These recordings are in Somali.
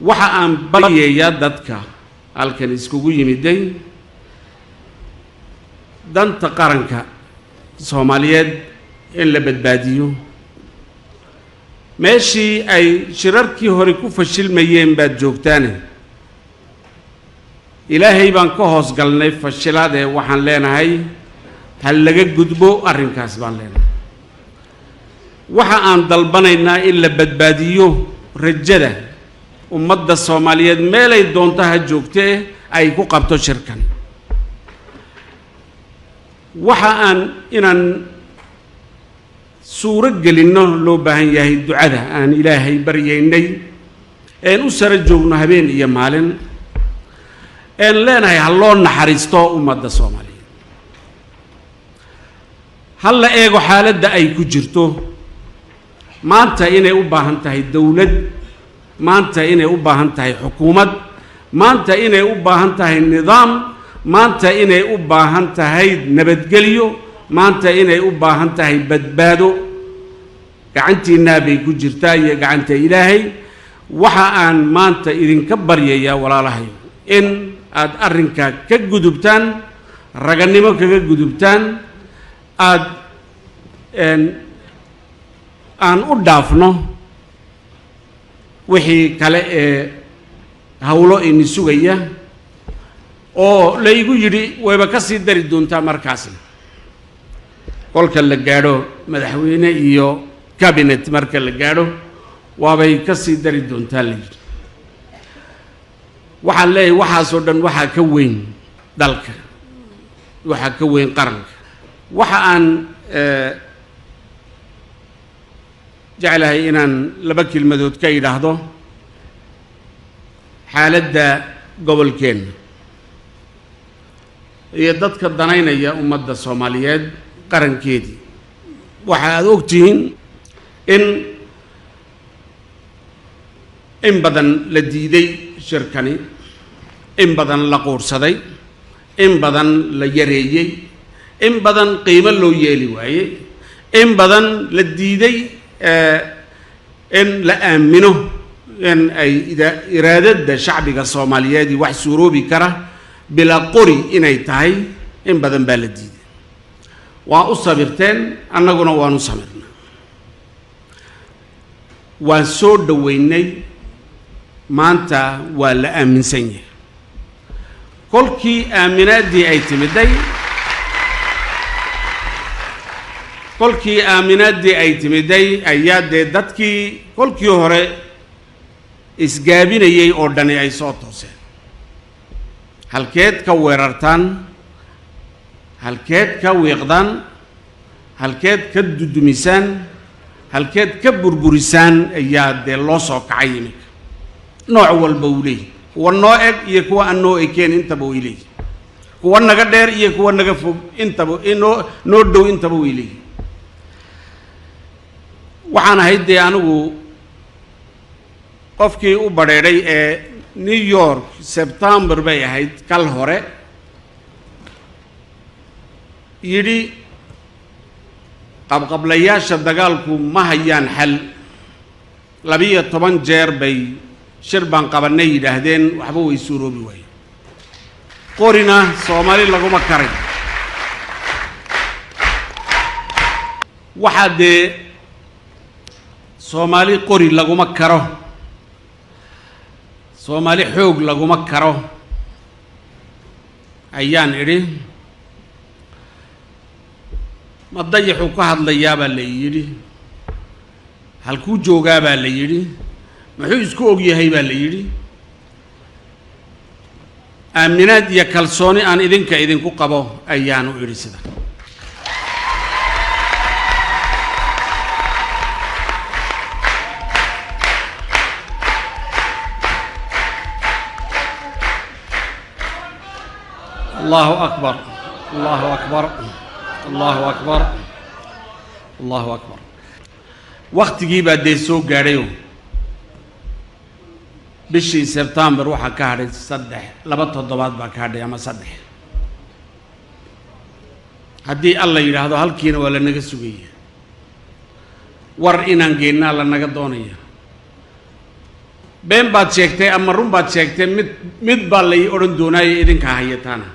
waxa aan baryayaa dadka halkan iskugu yimiday danta qaranka Soomaaliyeed in la badbaadiyo meeshii ay shirarkii hore ku fashilmayeen baad joogtaan ilaahay baan ka hoos galnay fashilaad ee waxaan leenahay hal laga gudbo arrinkaas baan leenahay waxa aan dalbanaynaa in la badbaadiyo rajada ummadda Soomaaliyeed meelay doonto ha joogtee ay ku qabto shirkan waxa aan inaan suuro gelino loo baahan yahay ducada aan ilaahay baryaynay een u sara joogno habeen iyo maalin een leenahay ha loo naxariisto ummadda Soomaaliyeed hal la eego xaaladda ay ku jirto maanta inay u baahan tahay dawlad maanta inay u baahan tahay xukuumad maanta inay u baahan tahay nidaam maanta inay u baahan tahay nabadgelyo maanta inay u baahan tahay badbaado gacantiina bay ku jirtaa iyo gacanta Ilaahay waxa aan maanta idinka baryayaa walaalahay in aad arrinka ka gudubtaan raganimo kaga gudubtaan aad aan u dhaafno wixii kale ee hawlo in sugaya oo la igu yiri wayba ka sii dari doontaa markaas kolka la gaadho madaxweyne iyo cabinet marka la gaadho waabay ka sii dari doontaa la yiri waxaan leeyahay waxaasoo dhan waxaa ka weyn dalka waxaa ka weyn qaranka waxa aan jeclahay inaan laba kelmadood ka yiraahdo xaaladda gobolkeena iyo dadka danaynaya ummadda Soomaaliyeed qarankeedii waxa aad ogtihiin in badan la diiday shirkani in badan la qoorsaday in badan la yareeyay in badan qiimo loo yeeli waayay in badan la diiday in la aamino in ay iraadada shacbiga Soomaaliyeed wax suuroobi kara bila qori inay tahay in badan baa la diiday waa u sabirteen annaguna waanu samirnaa waan soo dhaweynay maanta waa la aaminsan yahay kolkii aaminaadii ay timiday ayaa dee dadkii kolkii hore isgaabinayay oo dhani ay soo tooseen halkeed ka weerartaan halkeed ka wiiqdaan halkeed ka dudumisaan halkeed ka burburisaan ayaa dee loo soo kacay iminka nooc walba uu leeyahay kuwa noo eg iyo kuwa aan noo ekeen intaba way leeyihin kuwa naga dheer iyo kuwa naga fog intaba noo dhow intaba way leeyihin waxaan ahayd dee anigu qofkii u badheedhay ee New York September bay ahayd kal hore yidhi qabqablayaasha dagaalku ma hayaan xal 12 jeer bay shir baan qabanay yidhaahdeen waxba way suuroobi waayeen qorina Soomaali laguma karay waxa dee Soomaali qori laguma karo Soomaali xoog laguma karo ayaan idhi ma dayaxu ka hadlayaa baa la yidhi halkuu joogaa baa la yidhi muxuu isku og yahay baa la yidhi aaminaad iyo kalsooni aan idinku qabo ayaan u idhi sida الله أكبر الله أكبر الله أكبر الله أكبر وقت جيبا دي سوق غاريو بشي سبتمبر وحا كهري صدح لبط الضباط با كهري اما صدح هدي الله يراهدو هالكينا ولا نغا سوغيه ور inaan geena la naga doonaya been baad sheegtay ama run baad sheegtay mid baa lay odhan doonaya idinka hayataana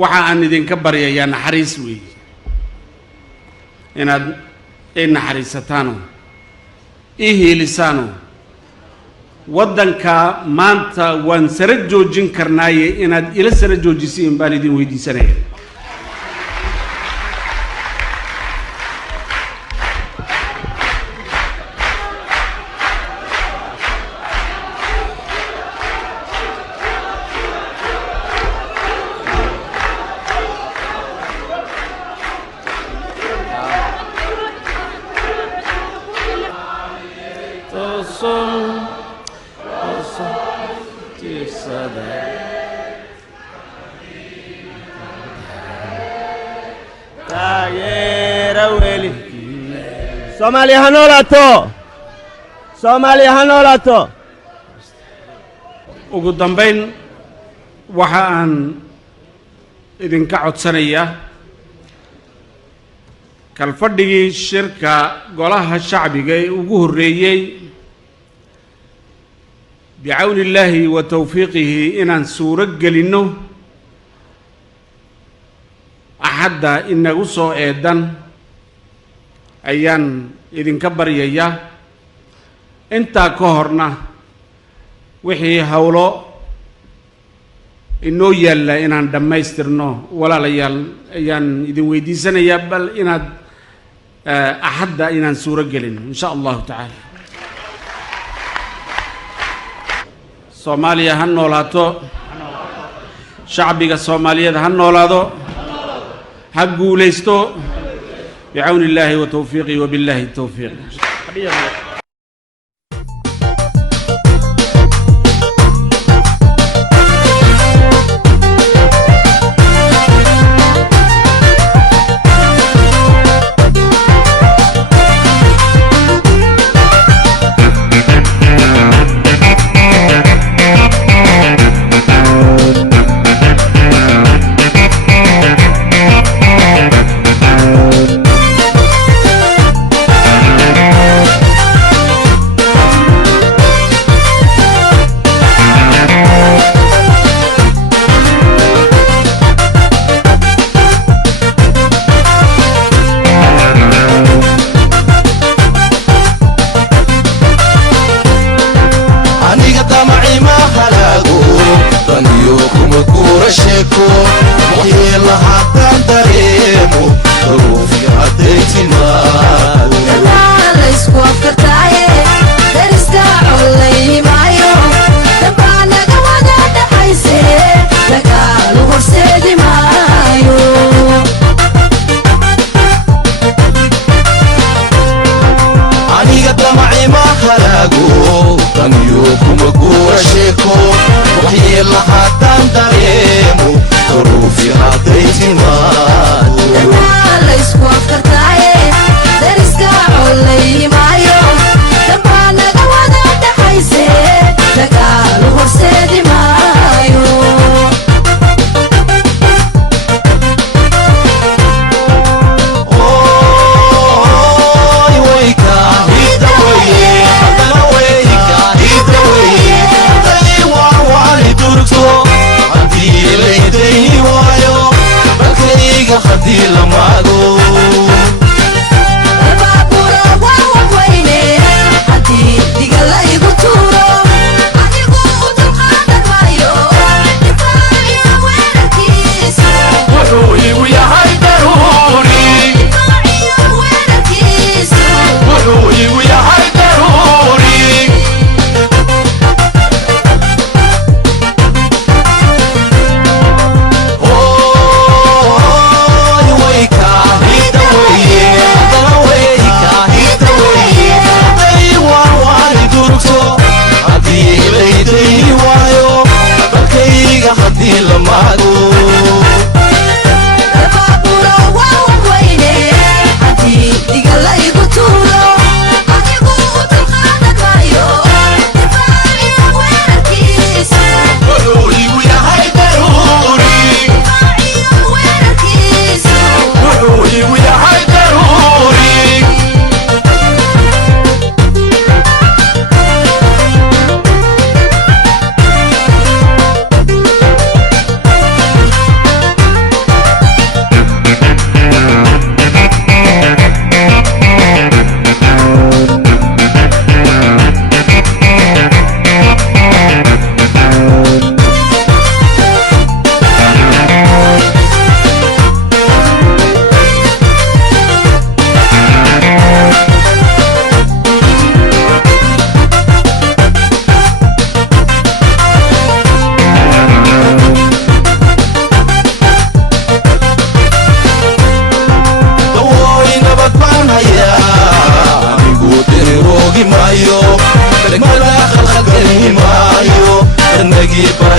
waxa aan idinka baryayaa naxariis weey inaad naxariisataano ihilisaano waddanka maanta waan sara joojin karnaaye inaad ila sara joojisiin baan idin weydiisanaya Somalia hanolato ugu dambayn waxa aan idinka codsanayaa kalfadhigii shirka golaha shacbiga ee ugu horeeyay بعون الله وتوفيقه إن سورة قلنا أحد إن وصو إيدان أيان إذن كبر يا أنت كهرنا وحي هولو إنه يلا إن عندما ما يسترنو ولا ليال أيان إذن ويدي سنة يبل إن أحد إن سورة قلنا إن شاء الله تعالى Soomaaliya ha noolaato shacbiga Soomaaliyeed ha noolaado ha guuleysto بعون الله وتوفيقه وبالله التوفيق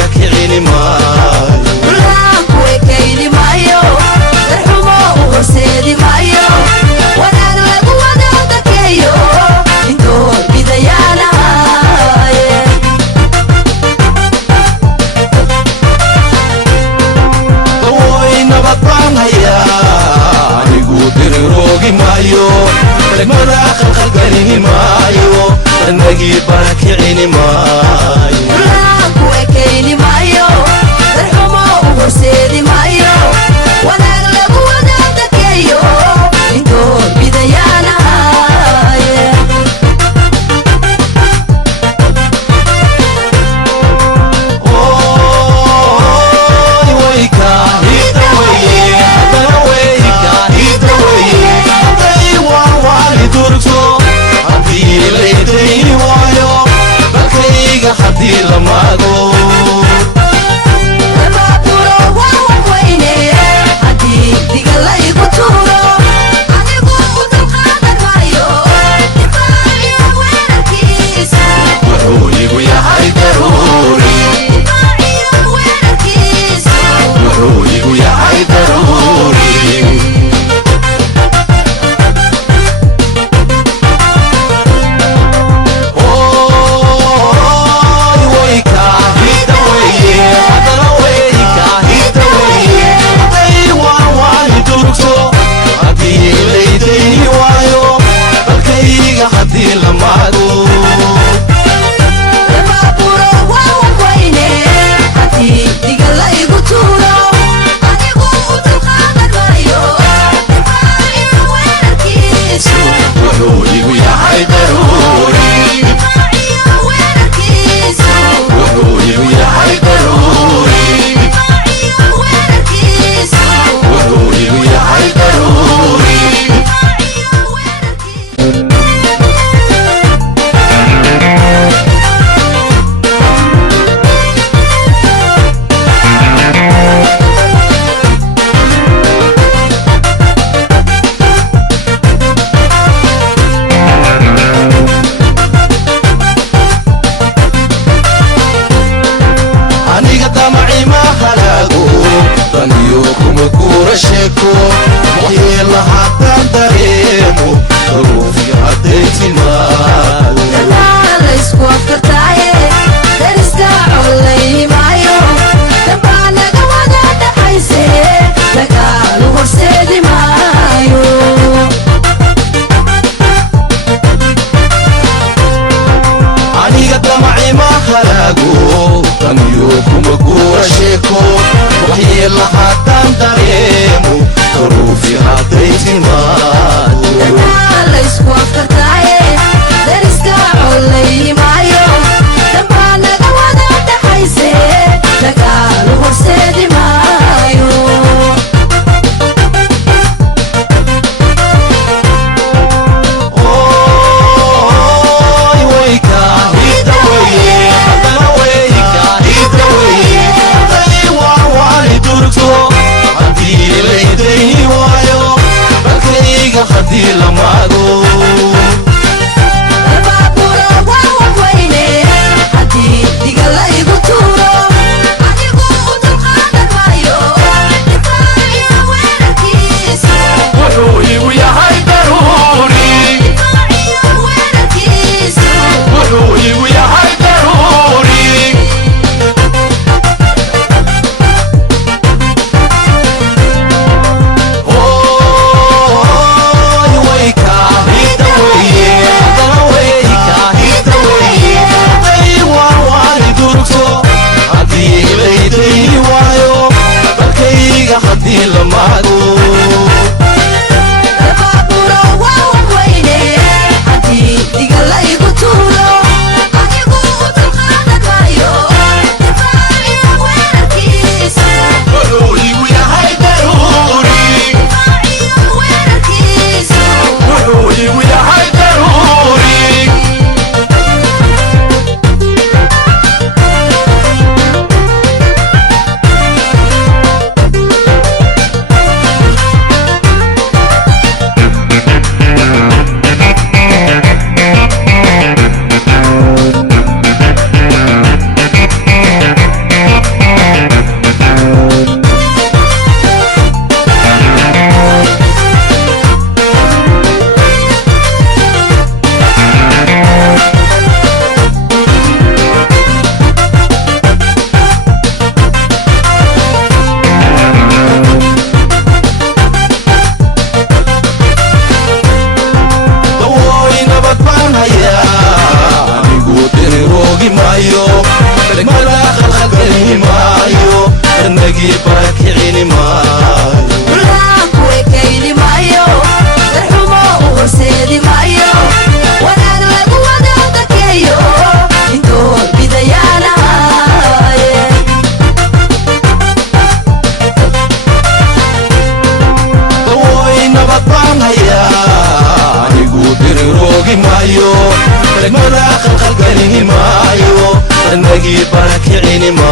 barakicini maayo bulaanku ekayni maayo darxumo u horseedi maayo wanaag lagu wada dakeeyo intood bidayaanahaye dawooy nabad baan hayaa anigu diriroogi maayo degmada khalkhalgelini maayo annagii barakicini maayo bulaanku ekayni maayo darxumo u horseedi maayo wanaag lagu wada dakeeyo intood bidayaanahaye ooy wayka hida weye haddana wayka hida weye hadday waawali durugso haddii laydayni waayo dalkayga haddii la maago labaaburo waa waxweyne haddii diga laygu tuuro adigu u dulqaadan maayo difaaciyo weerarkiisa wuxuu igu yahay daruuri difaaciyo weerarkiisa wuxuu igu yahay daruuri ooy wayka hida weye haddana wayka hida weye hadday waawali durugso haddii laydayni waayo dalkayga haddii la maago labaaburo waa waxweyne haddii diga laygu tuuro adigu u dulqaadan maayo difaaciyo weerarkiisa wuxuu igu yahay daruuri difaaciyo weerarkiisa wuxuu igu yahay daruuri difaaciyo weerarkiisa wuxuu igu yahay daruuri difaaciyo weerarkiisa aniga damaci ma halaago daniyo kuma guura sheeko waxyeela haddaan dareemo daruufi hadday timaado dhammaan laysku afkartaaye dariska collayni maayo dambaa naga wada dhaxayse dagaalu horseedi maayo aniga damaci ma halaago daniyo kuma guura sheeko waxyeela haddaan dareemo daruufi hadday timaado dhammaan laysku afkartaaye dariska collayni maayo dambaa naga wada dhaxayse dagaalu horseedi maayo ooy wayka hida weye haddana wayka hida weye hadday waawali durugso haddii laydayni waayo dalkayga haddii la maago labaaburo waa waxweyne haddii diga laygu tuuro adigu u dulqaadan maayo difaaciyo weerarkiisa wuxuu igu yahay daruuri difaaciyo weerarkiisa wuxuu igu yahay daruuri ooy wayka hida weye haddana wayka hida weye hadday waawali durugso haddii laydayni waayo dalkayga haddii la maago labaaburo waa waxweyne haddii diga laygu tuuro adigu u dulqaadan maayo difaaciyo weerarkiisa wuxuu igu yahay daruuri difaaciyo weerarkiisa wuxuu igu yahay daruuri gelini maayo qarnagii barakicini maayo Dhulku ekayni maayo darxumo u horseedi maayo wanaag lagu wada dakeeyo intoo bidayaanahaye dawooy nabad baan hayaa anigu diriroogi maayo degmada qalqalgelini maayo qarnagii barakicini maayo